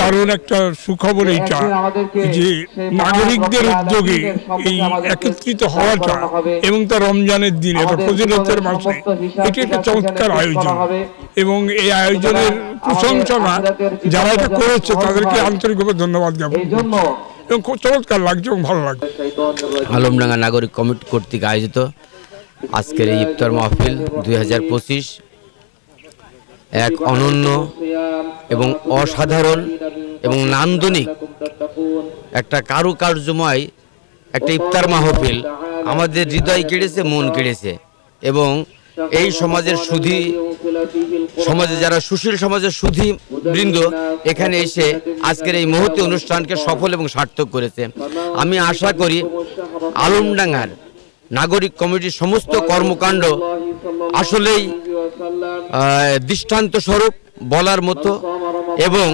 দারুণ একটা সুখবর এইটা যে নাগরিকদের উদ্যোগে এই একত্রিত হওয়াটা এবং তার রমজানের দিন এটা ফজিলতের মাসে এটি একটা চমৎকার আয়োজন এবং এই আয়োজনের প্রশংসা যারা এটা করেছে তাদেরকে আন্তরিকভাবে ধন্যবাদ জ্ঞাপন করছি এবং খুব চমৎকার লাগছে এবং ভালো লাগছে। আলমডাঙ্গা নাগরিক কমিটি কর্তৃক আয়োজিত আজকের এই ইফতার মাহফিল 2025 এক অনন্য এবং অসাধারণ এবং নান্দনিক একটা কারুকার্যময় একটা ইফতার মাহফিল আমাদের হৃদয় কেড়েছে, মন কেড়েছে এবং এই সমাজের সুধী সমাজে যারা সুশীল সমাজের সুধী বৃন্দ এখানে এসে আজকের এই মহতী অনুষ্ঠানকে সফল এবং সার্থক করেছে। আমি আশা করি আলমডাঙ্গার নাগরিক কমিটির সমস্ত কর্মকাণ্ড আসলেই দৃষ্টান্ত স্বরূপ বলার মতো এবং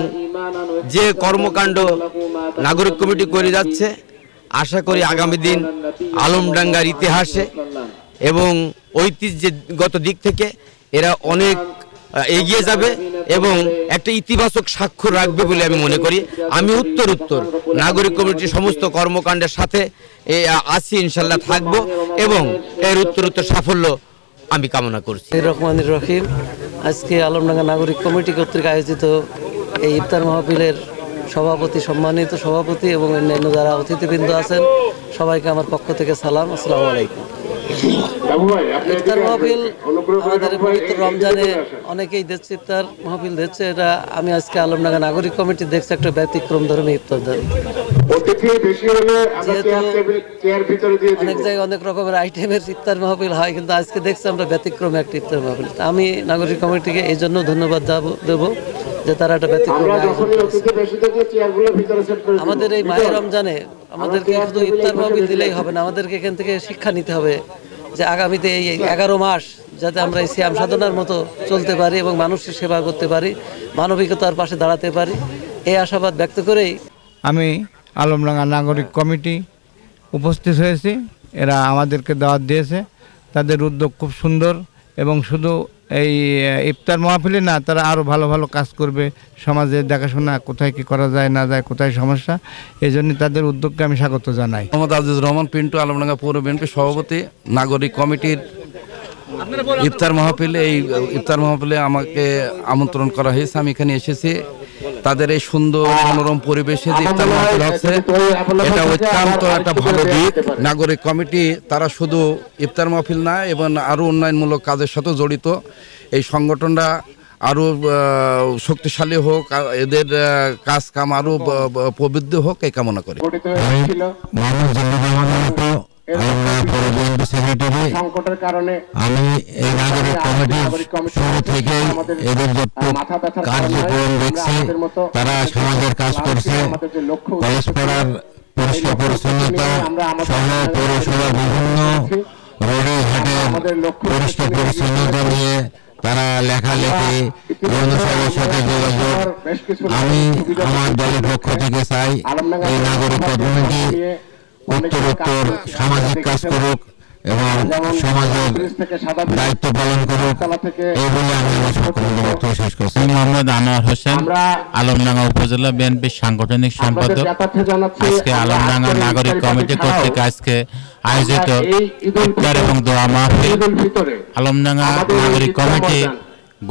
যে কর্মকাণ্ড নাগরিক কমিটি করে যাচ্ছে আশা করি আগামী দিন আলমডাঙ্গার ইতিহাসে এবং ঐতিহ্যগত দিক থেকে এরা অনেক এগিয়ে যাবে এবং একটা ইতিবাচক স্বাক্ষর রাখবে বলে আমি মনে করি। আমি উত্তর নাগরিক কমিটির সমস্ত কর্মকাণ্ডের সাথে আছি, ইনশাল্লাহ থাকবো এবং এর উত্তরোত্তর সাফল্য আমি কামনা করছি। রহমানুর রহিম। আজকে আলমডাঙ্গা নাগরিক কমিটি কর্তৃক আয়োজিত এই ইফতার মাহফিলের সভাপতি, সম্মানিত সভাপতি এবং অন্যান্য যারা অতিথিবৃন্দ আছেন সবাইকে আমার পক্ষ থেকে সালাম, আসসালামু আলাইকুম। ইফতার মাহফিল আমাদের পবিত্র রমজানে অনেকেই দেখছে, ইফতার মাহফিল দেখছে, এটা আমি আজকে আলমডাঙ্গা নাগরিক কমিটি দেখছি একটা ব্যতিক্রম ধর্মী ইফতার। অনেক জায়গায় অনেক রকমের আইটেমের ইফতার মাহফিল হয়, কিন্তু আজকে দেখছি আমরা ব্যতিক্রমে একটা ইফতার মাহফিল। আমি নাগরিক কমিটিকে এই জন্য ধন্যবাদ দেব যে তারা একটা ব্যতিক্রম আমাদের এই মাহে রমজানে আমাদেরকে শুধু ইফতার মাহফিল দিলেই হবে না, আমাদেরকে এখান থেকে শিক্ষা নিতে হবে যে আগামীতে এই 11 মাস যাতে আমরা এই সিয়াম সাধনার মতো চলতে পারি এবং মানুষের সেবা করতে পারি, মানবিকতার পাশে দাঁড়াতে পারি, এই আশাবাদ ব্যক্ত করেই আমি আলমডাঙ্গা নাগরিক কমিটি উপস্থিত হয়েছি। এরা আমাদেরকে দাওয়াত দিয়েছে, তাদের উদ্যোগ খুব সুন্দর এবং শুধু এই ইফতার মাহফিলে না, তারা আরও ভালো ভালো কাজ করবে, সমাজে দেখাশোনা কোথায় কি করা যায় না যায়, কোথায় সমস্যা, এই জন্য তাদের উদ্যোগকে আমি স্বাগত জানাই। মোহাম্মদ আজিজুর রহমান পিন্টু, আলমডাঙ্গা পৌর বিএনপি সভাপতি। নাগরিক কমিটির ইফতার মাহফিলে এই ইফতার মাহফিলে আমাকে আমন্ত্রণ করা হয়েছে, আমি এখানে এসেছি। তাদের এই সুন্দর মনোরম পরিবেশে যে ইফতার মাহফিল হচ্ছে এটা অত্যন্ত একটা ভালো দিক। নাগরিক কমিটি তারা শুধু ইফতার মাহফিল না এবং আরও উন্নয়নমূলক কাজের সাথে জড়িত। এই সংগঠনটা আরও শক্তিশালী হোক, এদের কাজ কাম আরও প্রবৃদ্ধি হোক, এই কামনা করি। আমি এই নাগরিক কমিটির শুরু থেকে এদের কার্যক্রম দেখছি, তারা সমাজের কাজ করছে, কলেজ পাড়ার পরিষ্কার পরিচ্ছন্নতা সহ পৌরসভার বিভিন্ন রোডে ঘাটে পরিষ্কার পরিচ্ছন্নতা নিয়ে তারা লেখালেখি, জনসভার সাথে যোগাযোগ। আমি আমার দলের পক্ষ থেকে চাই এই নাগরিক কমিটি উত্তরোত্তর সামাজিক কাজ করুক এবং সমাজের দায়িত্ব পালন করুক, এই বলে আমি আমার সকলের বক্তব্য শেষ করছি। মোহাম্মদ আনোয়ার হোসেন, আলমডাঙ্গা উপজেলা বিএনপির সাংগঠনিক সম্পাদক। আজকে আলমডাঙ্গা নাগরিক কমিটি কর্তৃক আজকে আয়োজিত ইফতার এবং দোয়া মাহফিল। আলমডাঙ্গা নাগরিক কমিটি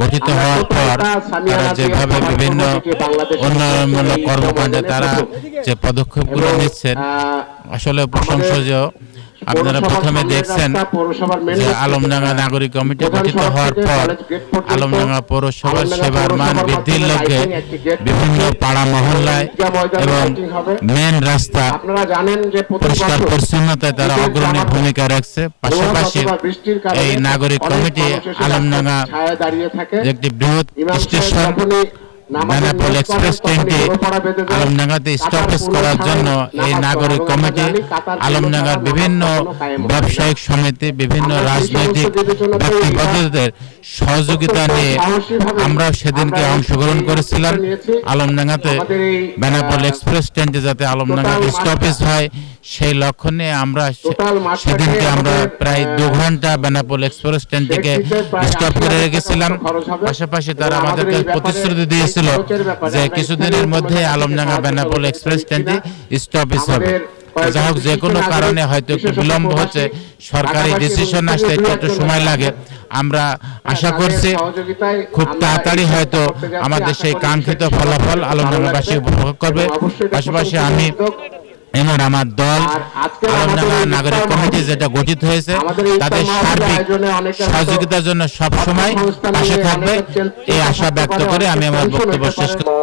গঠিত হওয়ার পর তারা যেভাবে বিভিন্ন উন্নয়নমূলক কর্মকাণ্ডে তারা যে পদক্ষেপগুলো নিচ্ছেন আসলে প্রশংসনীয়। আপনারা প্রথমে দেখছেন যে আলমডাঙ্গা নাগরিক কমিটি গঠিত হওয়ার পর আলমডাঙ্গা পৌরসভার সেবার মান বৃদ্ধির লক্ষ্যে বিভিন্ন পাড়া মহল্লায় এবং মেন রাস্তা পরিষ্কার পরিচ্ছন্নতায় তারা অগ্রণী ভূমিকা রাখছে। পাশাপাশি এই নাগরিক কমিটি আলমডাঙ্গা একটি বৃহৎ স্টেশন বেনাপোল এক্সপ্রেস ট্রেনটি আলমডাঙ্গাতে স্টপেজ করার জন্য এই নাগরিক কমিটি, আলমডাঙ্গার বিভিন্ন ব্যবসায়িক সমিতি, বিভিন্ন রাজনৈতিক ব্যক্তিবর্গদের সহযোগিতা নিয়ে আমরা সেদিনকে অংশগ্রহণ করেছিলাম। আলমডাঙ্গাতে বেনাপোল এক্সপ্রেস ট্রেনটি যাতে আলমডাঙ্গাতে স্টপেজ হয় সেই লক্ষ্য নিয়ে আমরা সেদিনকে আমরা প্রায় 2 ঘন্টা বেনাপোল এক্সপ্রেস ট্রেনটিকে স্টপ করে রেখেছিলাম। পাশাপাশি তারা আমাদেরকে প্রতিশ্রুতি দিয়েছিল যে কিছুদিনের মধ্যে আলমডাঙ্গা বেনাপোল এক্সপ্রেস ট্রেনটি স্টপেজ হবে। যাই হোক, যে কোনো কারণে হয়তো একটু বিলম্ব হচ্ছে, সরকারি ডিসিশন আসতে একটু সময় লাগে। আমরা আশা করছি খুব তাড়াতাড়ি হয়তো আমাদের সেই কাঙ্ক্ষিত ফলাফল আলমডাঙ্গাবাসী উপভোগ করবে। পাশাপাশি আমি এবং আমার দল আলমডাঙ্গা নাগরিক কমিটি যেটা গঠিত হয়েছে তাদের সার্বিক সহযোগিতার জন্য সবসময় পাশে থাকবে, এই আশা ব্যক্ত করে আমি আমার বক্তব্য শেষ করছি।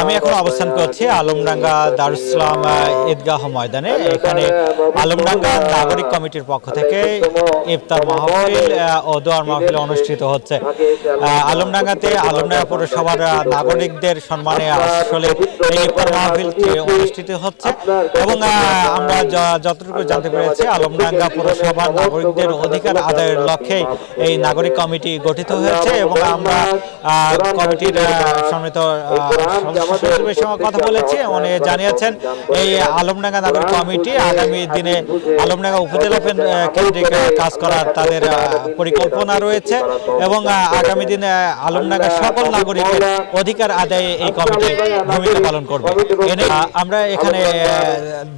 আমি এখন অবস্থান করছি আলমডাঙ্গা দারুস সালাম ঈদগাহ ময়দানে। এখানে আলমডাঙ্গা নাগরিক কমিটির পক্ষ থেকে ইফতার মাহফিল ও দোয়ার মাহফিল অনুষ্ঠিত হচ্ছে। আলমডাঙ্গাতে আলমডাঙ্গা পৌরসভার নাগরিকদের সম্মানে আসলে এই ইফতার মাহফিলটি অনুষ্ঠিত হচ্ছে এবং আমরা যতটুকু জানতে পেরেছি আলমডাঙ্গা পৌরসভার নাগরিকদের অধিকার আদায়ের লক্ষ্যে এই নাগরিক কমিটি গঠিত হয়েছে এবং আমরা কমিটির সম্মিলিত সচিবের সঙ্গে কথা বলেছি। উনি জানিয়েছেন এই আলমডাঙ্গা নাগরিক কমিটি আগামী দিনে আলমডাঙ্গা উপজেলা কেন্দ্রিক কাজ করার তাদের পরিকল্পনা রয়েছে এবং আগামী দিনে আলমডাঙ্গার সকল নাগরিকের অধিকার আদায়ে এই কমিটি ভূমিকা পালন করবে। আমরা এখানে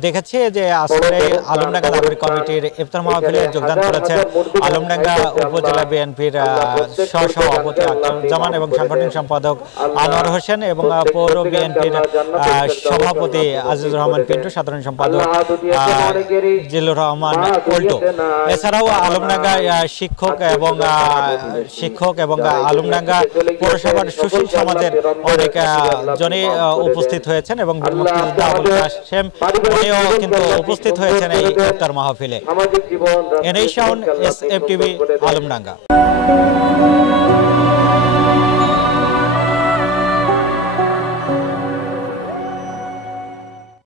দেখেছি যে আসলে আলমডাঙ্গা নাগরিক কমিটির ইফতার মাহফিলে যোগদান করেছেন আলমডাঙ্গা উপজেলা বিএনপির সহসভাপতি আখতারুজ্জামান এবং সাংগঠনিক সম্পাদক আনোয়ার হোসেন এবং পৌর বিএনপির সভাপতি আজিজুর রহমান পিন্টু, সাধারণ সম্পাদক জিল্লুর রহমান পল্টু। এছাড়াও আলমডাঙ্গা শিক্ষক এবং আলমডাঙ্গা পৌরসভার সুশীল সমাজের অনেক জনই উপস্থিত হয়েছেন এবং মুক্তিযোদ্ধা আবুল কাশেম উনিও কিন্তু উপস্থিত হয়েছেন এই ইফতার মাহফিলে। এনএই শাওন, এসএফটিভি, আলমডাঙ্গা।